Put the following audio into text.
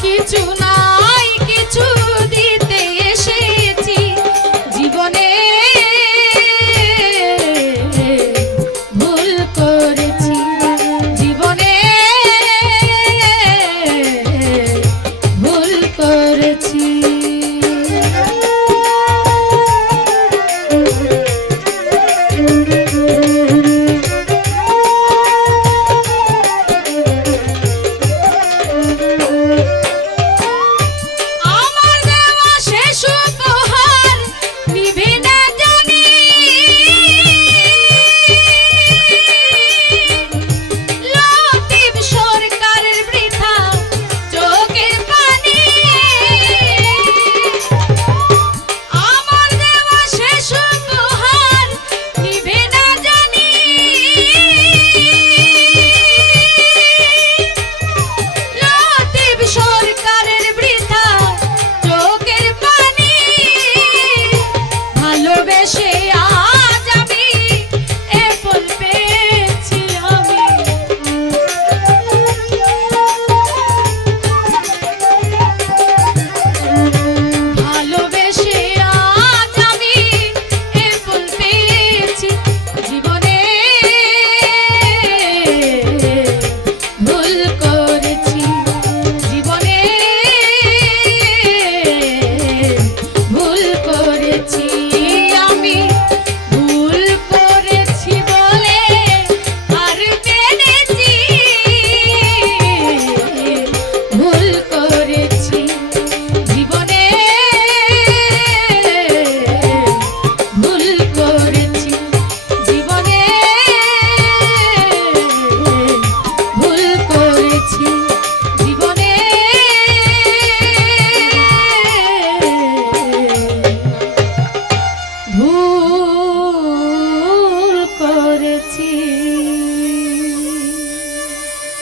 kichu na